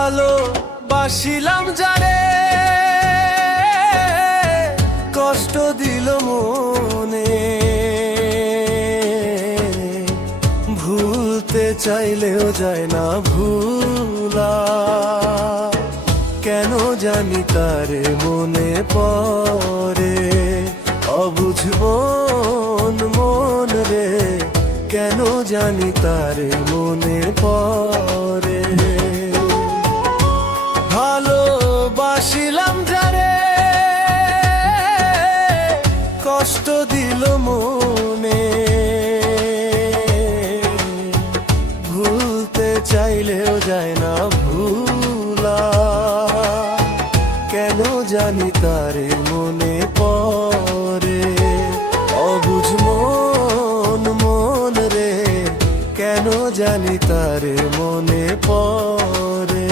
ভালোবাসিলাম যারে কষ্ট দিল মনে, ভুলতে চাইলেও যায় না ভুলা। কেন জানি তারে মনে পড়ে, অবুঝ মন মন রে, কেন জানি তারে মনে পড়ে। ভালোবাসিলাম যারে কষ্ট দিল মনে, ভুলতে চাইলেও যায় না ভুলা। কেন জানি তারে মনে পড়ে, অবুঝ মন মন রে, কেন জানি তারে মনে পড়ে।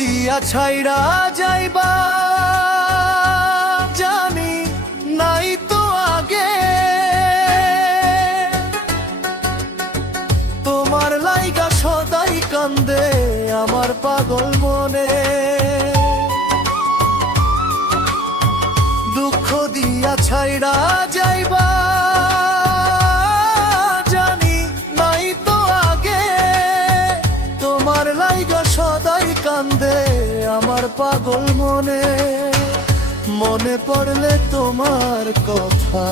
দিয়া ছাইড়া যাইবা জানি নাই তো আগে, তোমার লাইগা সদাই কান্দে আমার পাগল মনে। দুঃখ দিয়া ছাইড়া যাইবা জানি নাই তো আগে, তোমার লাইগা সদাই কান্দে আমার পাগল মনে। মনে পড়লে তোমার কথা,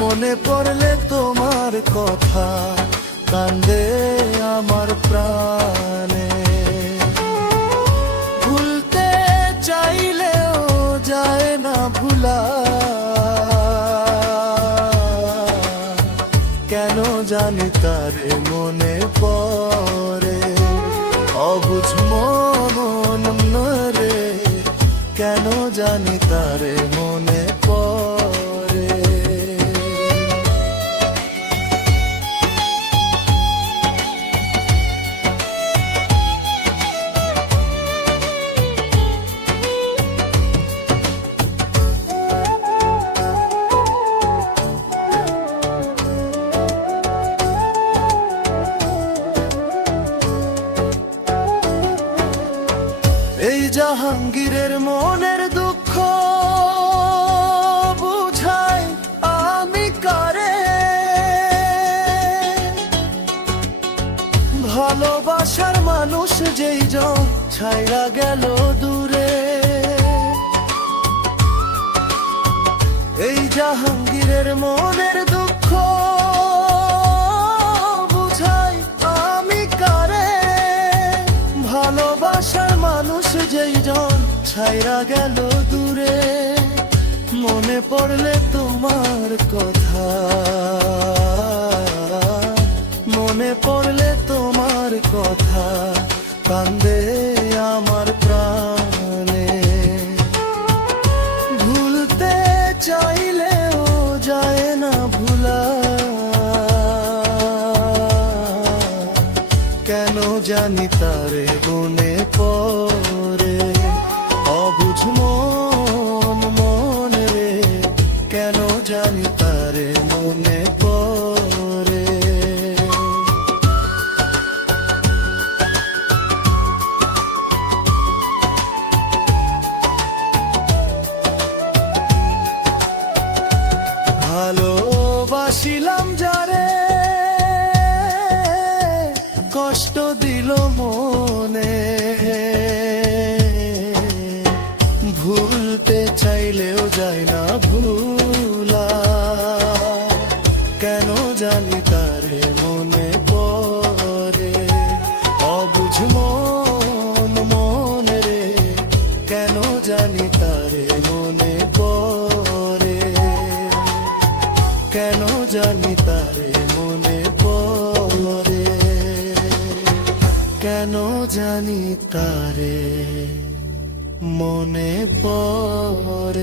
মনে পড়লে তোমার কথা, কান্দে আমার প্রাণে। ভুলতে চাইলেও যায় না ভুলা, কেন জানি তারে মনে পড়ে, অবুঝ মন রে, কেন জানি তারে মনে পড়ে। এই জাহাঙ্গীরের মনের দুঃখ বুঝাই আমি কারে, ভালোবাসার মানুষ যেই জন ছাইড়া গেল দূরে। এই জাহাঙ্গীরের মনের দুঃখ বুঝাই আমি কারে, ভালোবাসার মানুষ যেই জন ছাইড়া গেল দূরে। মনে পড়লে তোমার কথা, মনে পড়লে তোমার কথা, কান্দে আমার প্রাণে। ভুলতে চাইলেও যায় না ভুলা, কেন জানি তারে মনে পড়ে, অবুঝ মন মন রে, কেন জানি তারে মনে পড়ে। ভালোবাসিলাম যারে কষ্ট দিল মনে, ভুলতে চাইলেও যায় না ভুলা। কেন জানি তারে মনে পড়ে, অবুঝ মন মন রে, কেন জানি তারে মনে পড়ে। কেন জানি তারে মনে পড়ে, কেন জানি তারে মনে পড়ে।